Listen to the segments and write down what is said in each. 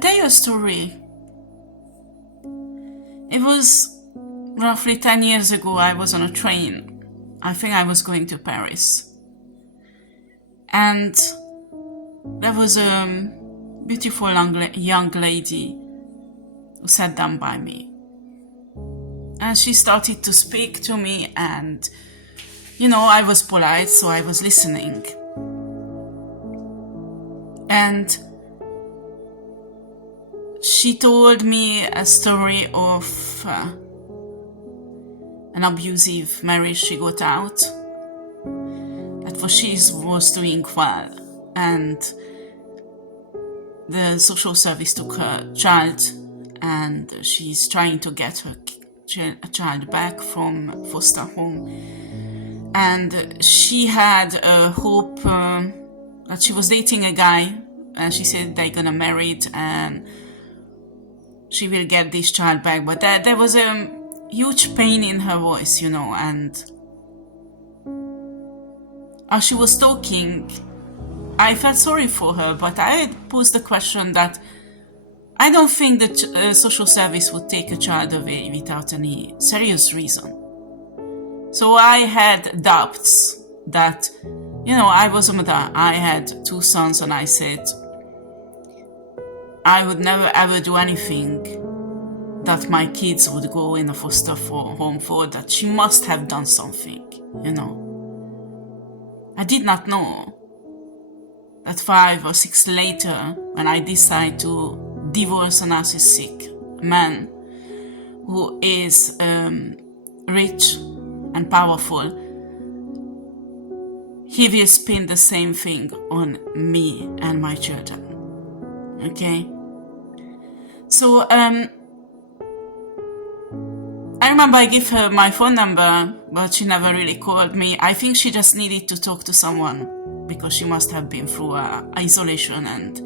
tell you a story. It was roughly 10 years ago. I was on a train. I think I was going to Paris. And there was a beautiful young lady who sat down by me. And she started to speak to me, and, I was polite, so I was listening. And she told me a story of an abusive marriage she got out. That she was doing well, and the social service took her child, and she's trying to get her child back from foster home. And she had a hope that she was dating a guy, and she said they're gonna marry it and she will get this child back. But there was a huge pain in her voice, and as she was talking, I felt sorry for her, but I had posed the question that I don't think that social service would take a child away without any serious reason. So I had doubts that, I was a mother. I had 2 sons, and I said, I would never ever do anything that my kids would go in a foster home for, that she must have done something, I did not know that 5 or 6 later, when I decided to divorce a narcissistic man who is rich and powerful, he will spin the same thing on me and my children. Okay? So, I remember I gave her my phone number, but she never really called me. I think she just needed to talk to someone because she must have been through isolation, and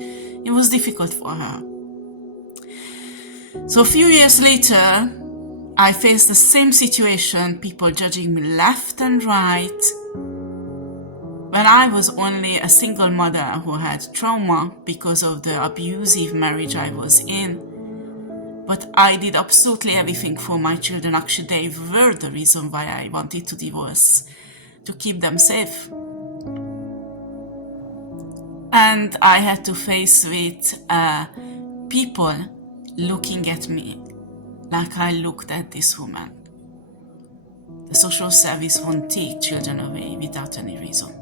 it was difficult for her. So a few years later, I faced the same situation, people judging me left and right, when I was only a single mother who had trauma because of the abusive marriage I was in. But I did absolutely everything for my children. Actually, they were the reason why I wanted to divorce, to keep them safe. And I had to face with people looking at me like I looked at this woman. The social service won't take children away without any reason.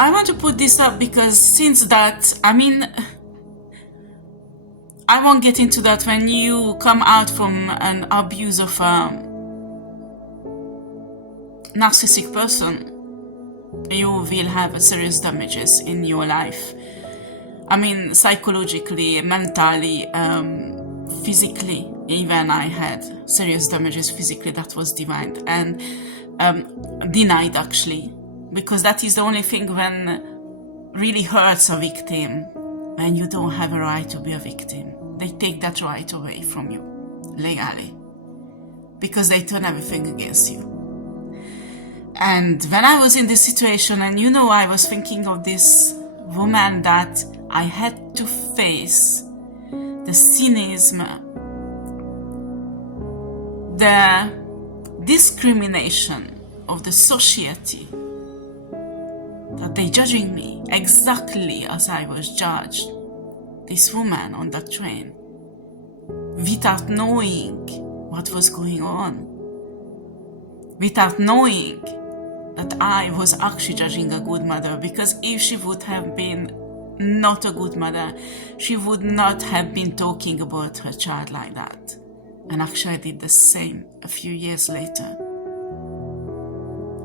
I want to put this up because since that, I won't get into that. When you come out from an abuse of a narcissistic person, you will have serious damages in your life. Psychologically, mentally, physically. Even I had serious damages physically that was denied and denied actually. Because that is the only thing when really hurts a victim, when you don't have a right to be a victim. They take that right away from you, legally, because they turn everything against you. And when I was in this situation, and I was thinking of this woman that I had to face the cynicism, the discrimination of the society, that they judging me exactly as I was judged, this woman on that train, without knowing what was going on, without knowing that I was actually judging a good mother, because if she would have been not a good mother, she would not have been talking about her child like that. And actually I did the same a few years later.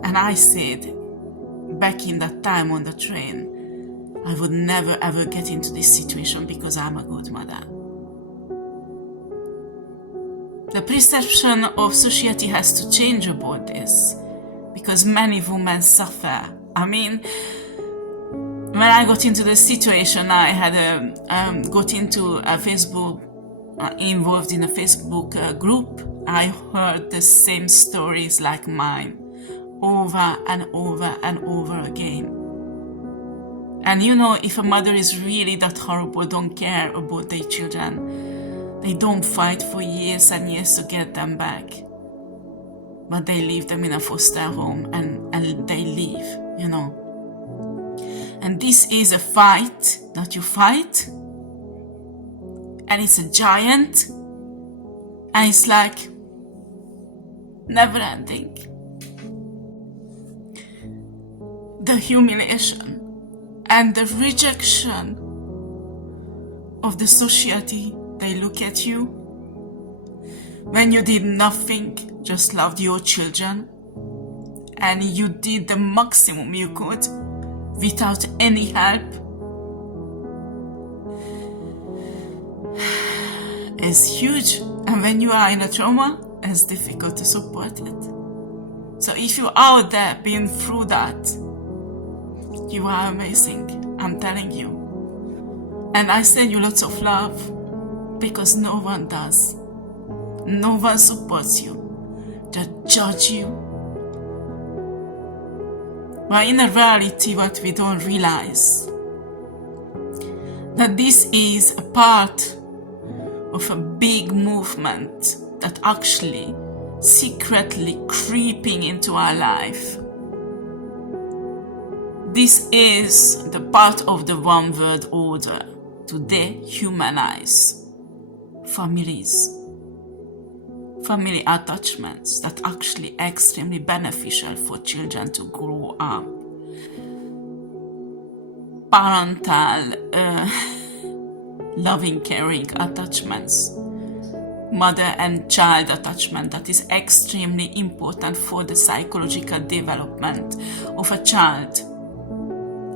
And I said, back in that time on the train, I would never ever get into this situation because I'm a good mother. The perception of society has to change about this, because many women suffer. When I got into the situation, I had got into a Facebook, involved in a Facebook group. I heard the same stories like mine over and over and over again. And if a mother is really that horrible, don't care about their children, they don't fight for years and years to get them back. But they leave them in a foster home and they leave, And this is a fight that you fight. And it's a giant. And it's like never ending. The humiliation and the rejection of the society. They look at you when you did nothing, just loved your children, and you did the maximum you could without any help. It's huge, and when you are in a trauma, it's difficult to support it. So if you're out there being through that, you are amazing, I'm telling you. And I send you lots of love, because no one does. No one supports you. They judge you. But in reality, what we don't realize, that this is a part of a big movement that actually secretly creeping into our life. This is the part of the one world order to dehumanize families, family attachments that actually extremely beneficial for children to grow up. Parental, loving, caring attachments, mother and child attachment that is extremely important for the psychological development of a child.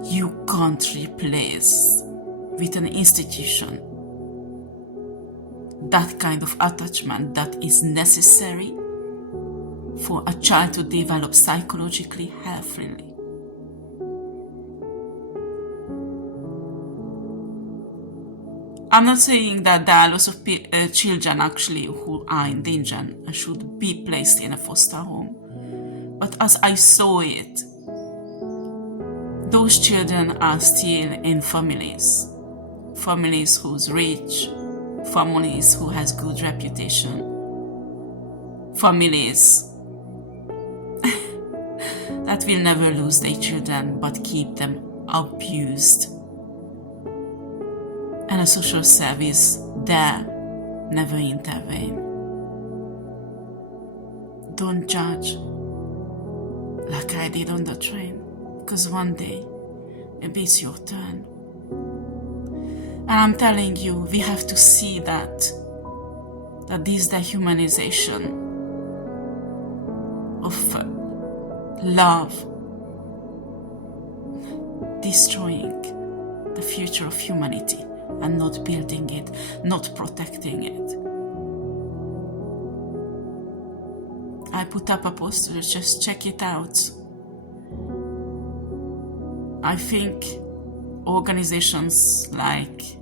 You can't replace with an institution that kind of attachment that is necessary for a child to develop psychologically healthily. I'm not saying that there are lots of children actually who are in danger and should be placed in a foster home. But as I saw it, those children are still in families who's rich, families who has good reputation, families that will never lose their children but keep them abused. And a social service there never intervene. Don't judge like I did on the train, because one day maybe it's your turn. And I'm telling you, we have to see that this dehumanization of love destroying the future of humanity and not building it, not protecting it. I put up a poster, just check it out. I think organizations like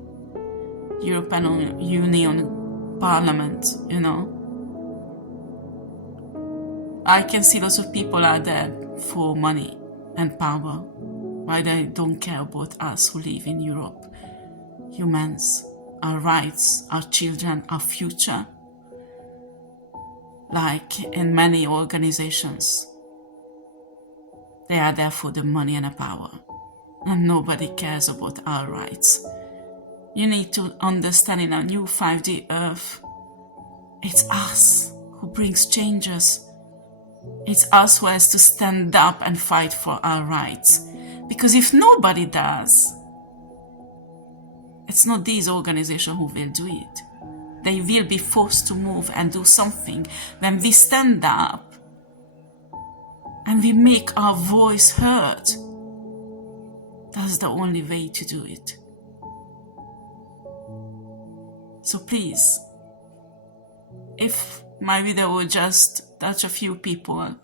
European Union Parliament, I can see lots of people are there for money and power, why they don't care about us who live in Europe. Humans, our rights, our children, our future. Like in many organizations, they are there for the money and the power, and nobody cares about our rights. You need to understand, in a new 5D Earth, it's us who brings changes. It's us who has to stand up and fight for our rights. Because if nobody does, it's not these organizations who will do it. They will be forced to move and do something when we stand up and we make our voice heard. That's the only way to do it. So please, if my video will just touch a few people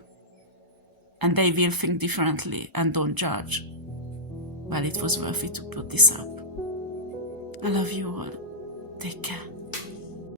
and they will think differently and don't judge, well, it was worth it to put this up. I love you all. Take care.